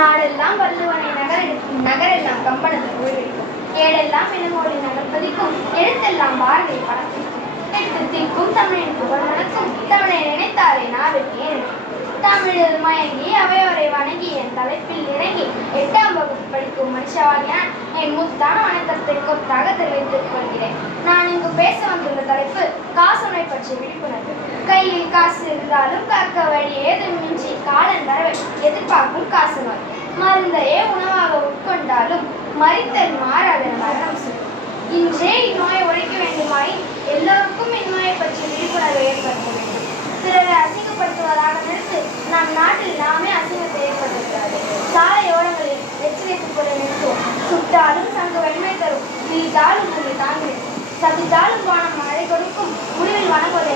நாடெல்லாம் வள்ளுவனை நகரெடுக்கும் நகரெல்லாம் கம்பனது ஓய்வெடுக்கும் ஏடெல்லாம் இளங்கோடி நகர்பதிக்கும் எழுத்தெல்லாம் பாரதி படத்திற்கும் எட்டு திக்கும் தமிழின் புகழ் நடக்கும். தமிழை நினைத்தாரே நாவிற்கு தமிழில் மயங்கி அவையோரை வணங்கி என் தலைப்பில் இறங்கி எட்டாம் வகுப்பு படிக்கும் மனுஷவாகிய என் முத்தான வணக்கத்தை கொத்தாக தெரிவித்துக் கொள்கிறேன். நான் இங்கு பேச வந்துள்ள தலைப்பு காசுனை பற்றிய விழிப்புணர்வு. கையில் காசு இருந்தால் எதிர்பார்க்கும் காசு நோய் மருந்தையே உணவாக உட்கொண்டாலும் மறித்தல் மாறாத மரணம் சொல்லும் இன்றே இந்நோயை உழைக்க வேண்டுமாயின் எல்லோருக்கும் இந்நோயை பற்றி விழிப்புணர்வை ஏற்படுத்த வேண்டும். பிறரை அசிங்கப்படுத்துவதாக நினைத்து நம் நாட்டில் நாமே அசிங்கத்தை ஏற்படுத்தக்கூடாது சாலையோரங்களில் எச்சரித்துக் கொள்ள நிறுத்துவோம் சுட்டாலும் சங்கு வெண்மை தரும். நீட்டாலும் உங்களை தாங்கி சதித்தாலும் வானம் மழை கொடுக்கும். முடிவில் வணங்குவதை